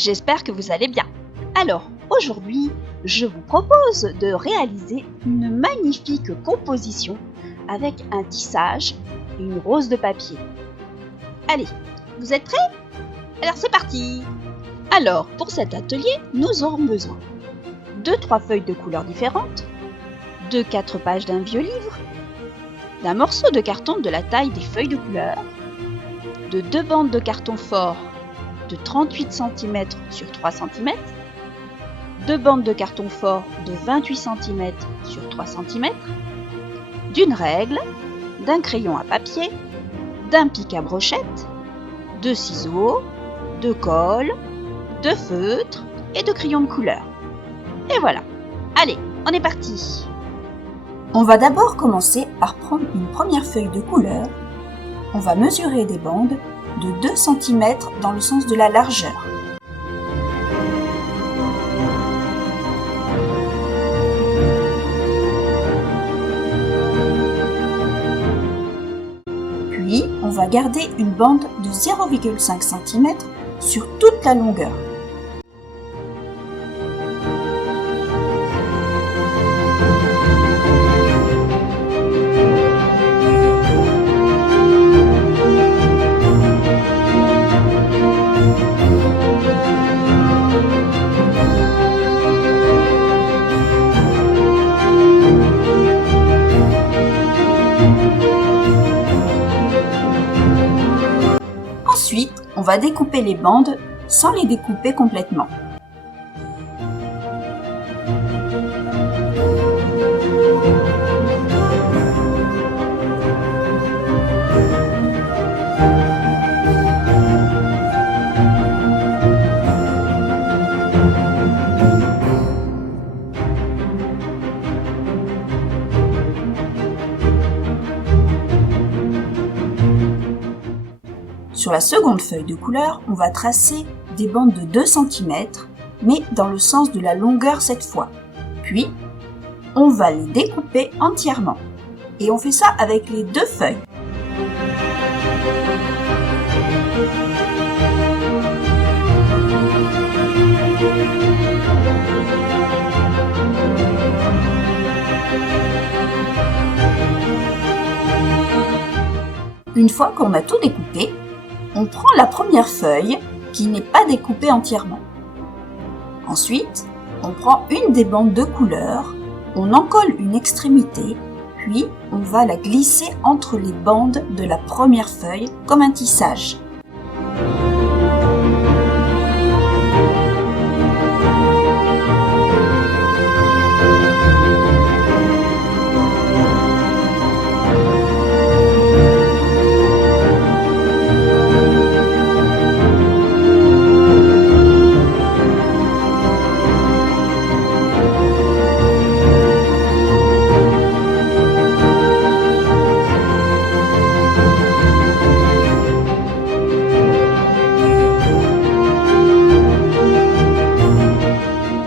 j'espère que vous allez bien. Alors, aujourd'hui, je vous propose de réaliser une magnifique composition avec un tissage et une rose de papier. Allez, vous êtes prêts? Alors c'est parti! Alors, pour cet atelier, nous aurons besoin de 3 feuilles de couleurs différentes, de 4 pages d'un vieux livre, d'un morceau de carton de la taille des feuilles de couleur, de 2 bandes de carton fort de 38 cm sur 3 cm, 2 bandes de carton fort de 28 cm sur 3 cm, d'une règle, d'un crayon à papier, d'un pic à brochette, de ciseaux, de colle, de feutre et de crayons de couleur. Et voilà. Allez, on est parti! On va d'abord commencer par prendre une première feuille de couleur. On va mesurer des bandes de 2 cm dans le sens de la largeur. Puis, on va garder une bande de 0,5 cm sur toute la longueur. Ensuite, on va découper les bandes sans les découper complètement. Sur la seconde feuille de couleur, on va tracer des bandes de 2 cm, mais dans le sens de la longueur cette fois. Puis, on va les découper entièrement. Et on fait ça avec les 2 feuilles. Une fois qu'on a tout découpé, on prend la première feuille qui n'est pas découpée entièrement. Ensuite, on prend une des bandes de couleur, on en colle une extrémité, puis on va la glisser entre les bandes de la première feuille comme un tissage.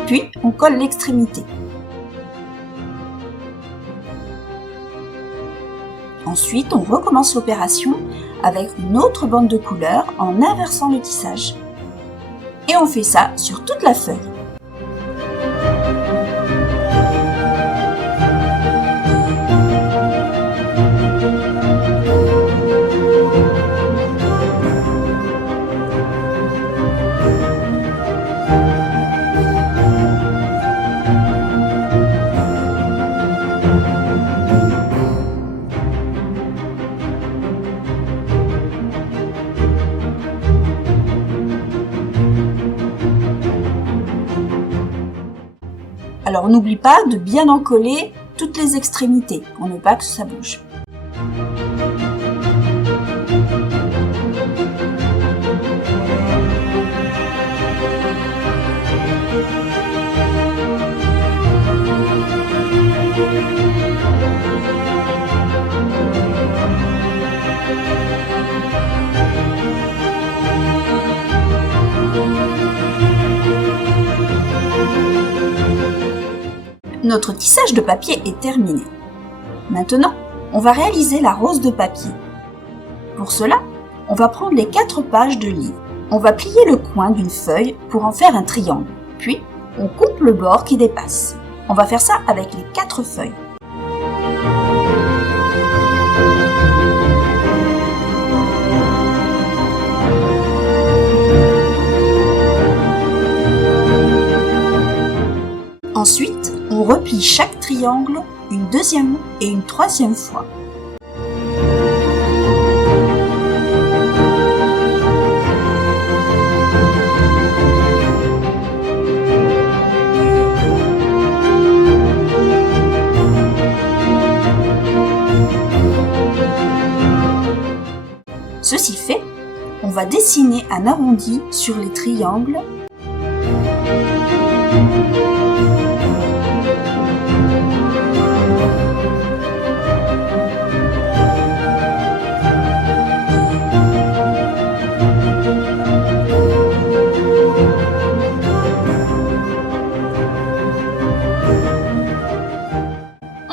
Puis, on colle l'extrémité. Ensuite, on recommence l'opération avec une autre bande de couleur en inversant le tissage. Et on fait ça sur toute la feuille. Alors n'oublie pas de bien en coller toutes les extrémités pour ne pas que ça bouge. Notre tissage de papier est terminé. Maintenant, on va réaliser la rose de papier. Pour cela, on va prendre les 4 pages de livre. On va plier le coin d'une feuille pour en faire un triangle. Puis, on coupe le bord qui dépasse. On va faire ça avec les 4 feuilles. Ensuite, on replie chaque triangle une deuxième et une troisième fois. Ceci fait, on va dessiner un arrondi sur les triangles .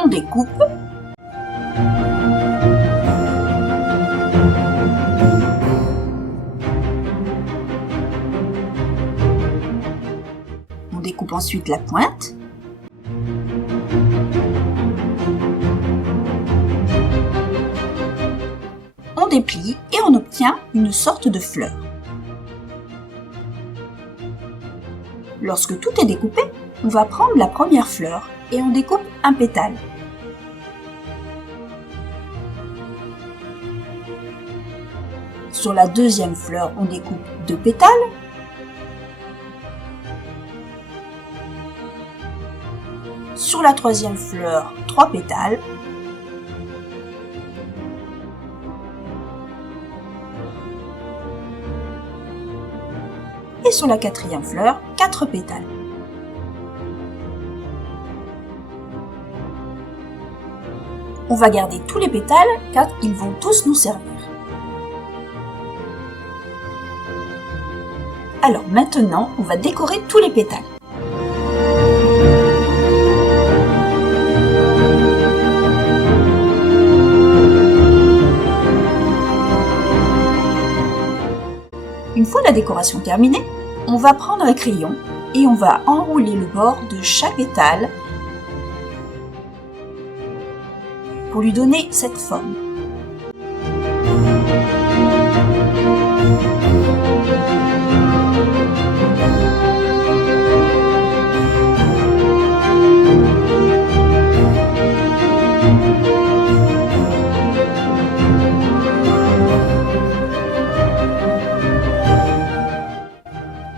On découpe . On découpe ensuite la pointe. On déplie et on obtient une sorte de fleur. Lorsque tout est découpé, on va prendre la première fleur et on découpe un pétale. Sur la deuxième fleur, on découpe 2 pétales. Sur la troisième fleur, 3 pétales. Et sur la quatrième fleur, 4 pétales. On va garder tous les pétales car ils vont tous nous servir. Alors maintenant, on va décorer tous les pétales. Une fois la décoration terminée, on va prendre un crayon et on va enrouler le bord de chaque pétale pour lui donner cette forme.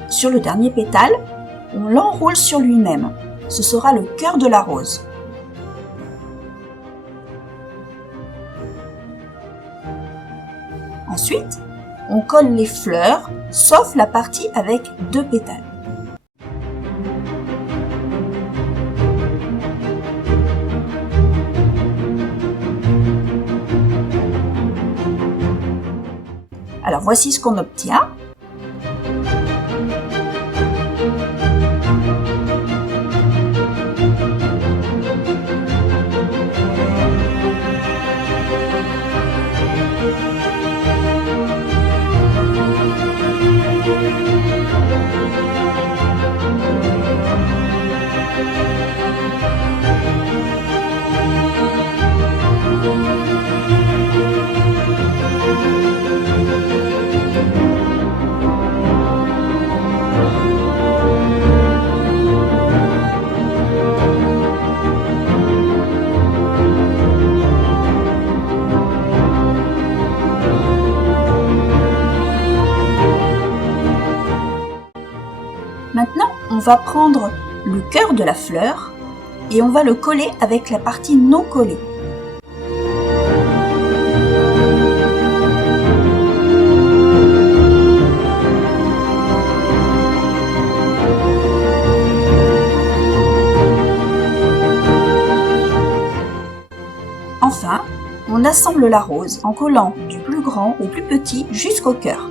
Sur le dernier pétale, on l'enroule sur lui-même. Ce sera le cœur de la rose. Ensuite, on colle les fleurs, sauf la partie avec 2 pétales. Alors voici ce qu'on obtient. Maintenant, on va prendre le cœur de la fleur et on va le coller avec la partie non collée. Enfin, on assemble la rose en collant du plus grand au plus petit jusqu'au cœur.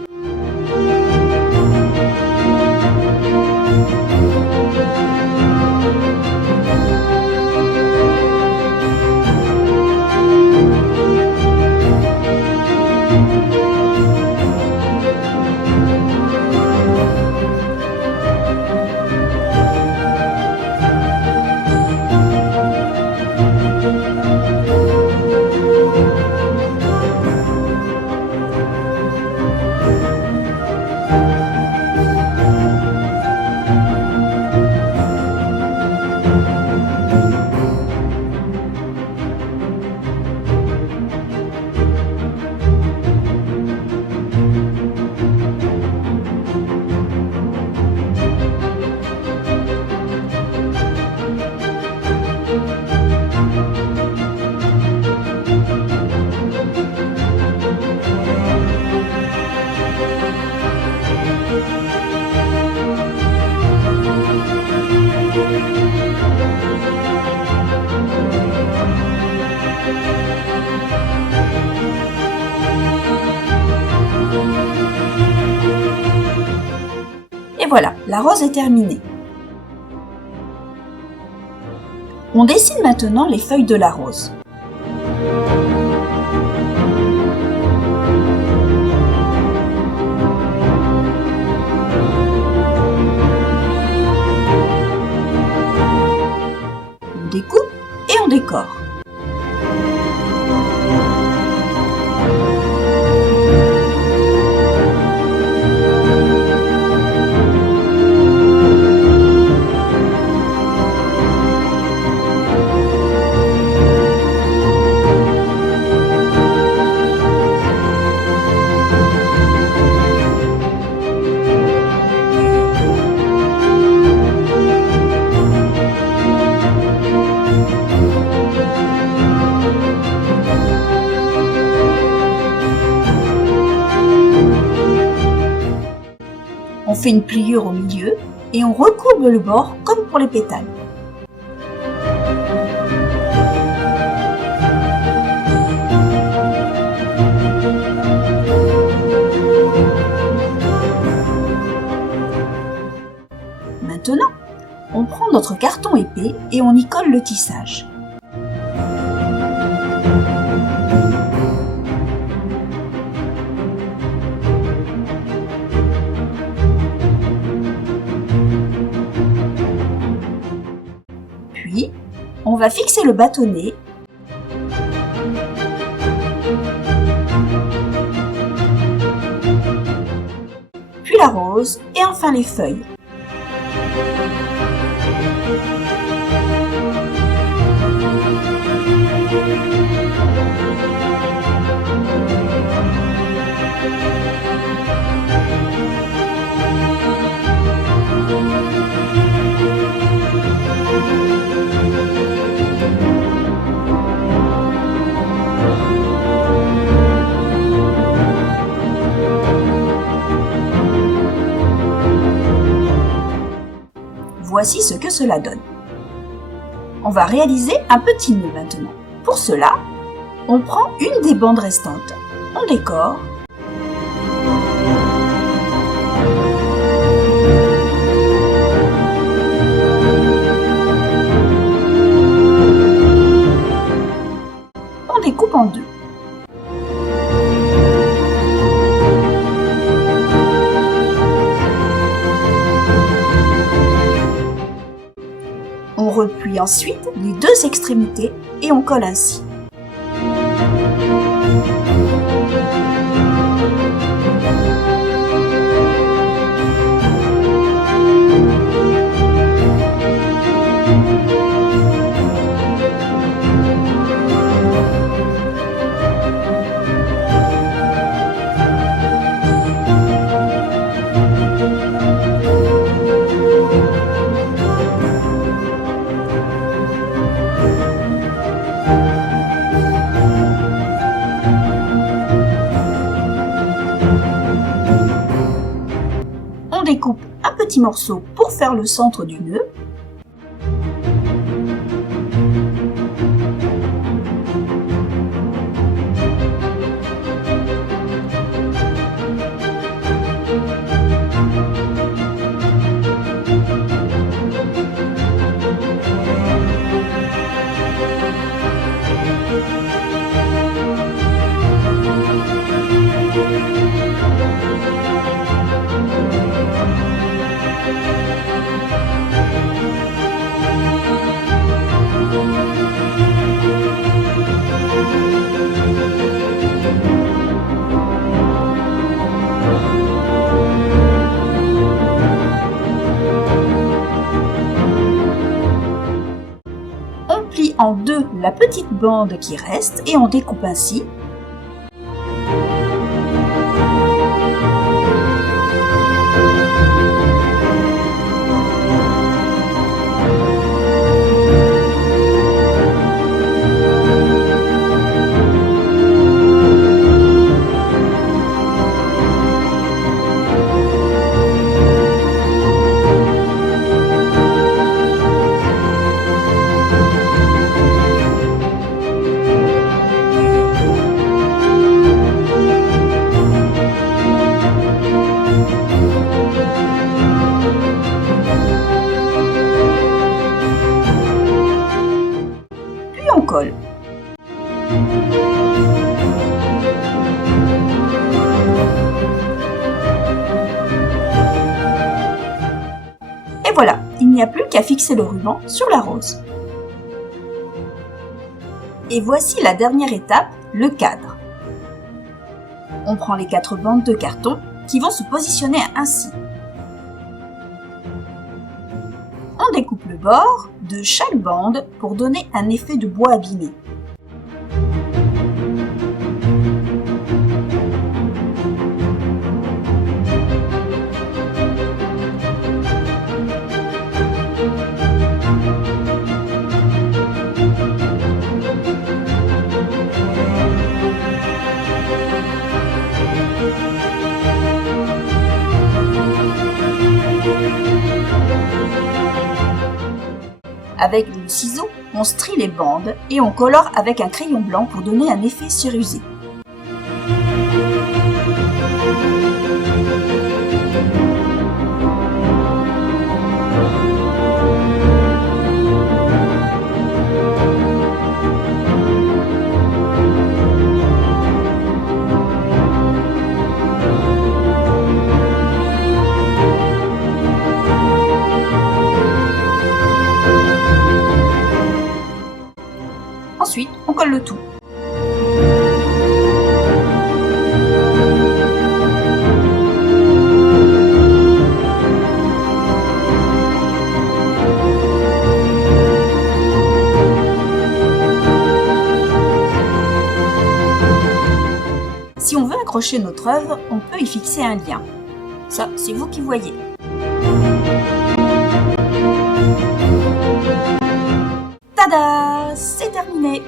voilà, la rose est terminée. On dessine maintenant les feuilles de la rose. On découpe et on décore. On fait une pliure au milieu et on recourbe le bord comme pour les pétales. Maintenant, on prend notre carton épais et on y colle le tissage. Puis, on va fixer le bâtonnet puis la rose et enfin les feuilles. Voici ce que cela donne. On va réaliser un petit nœud maintenant. Pour cela, on prend une des bandes restantes, on décore, on découpe en deux. On replie ensuite les deux extrémités et on colle ainsi. On découpe un petit morceau pour faire le centre du nœud. On plie en deux la petite bande qui reste et on découpe ainsi. colle. Et voilà, il n'y a plus qu'à fixer le ruban sur la rose. Et voici la dernière étape, le cadre. On prend les 4 bandes de carton qui vont se positionner ainsi. On découpe le bord de chaque bande pour donner un effet de bois abîmé. Avec le ciseau, on strie les bandes et on colore avec un crayon blanc pour donner un effet cirrusé. Ensuite, on colle le tout. Si on veut accrocher notre œuvre, on peut y fixer un lien. Ça, c'est vous qui voyez. Tada! C'est terminé!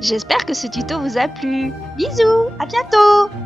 J'espère que ce tuto vous a plu. Bisous, à bientôt!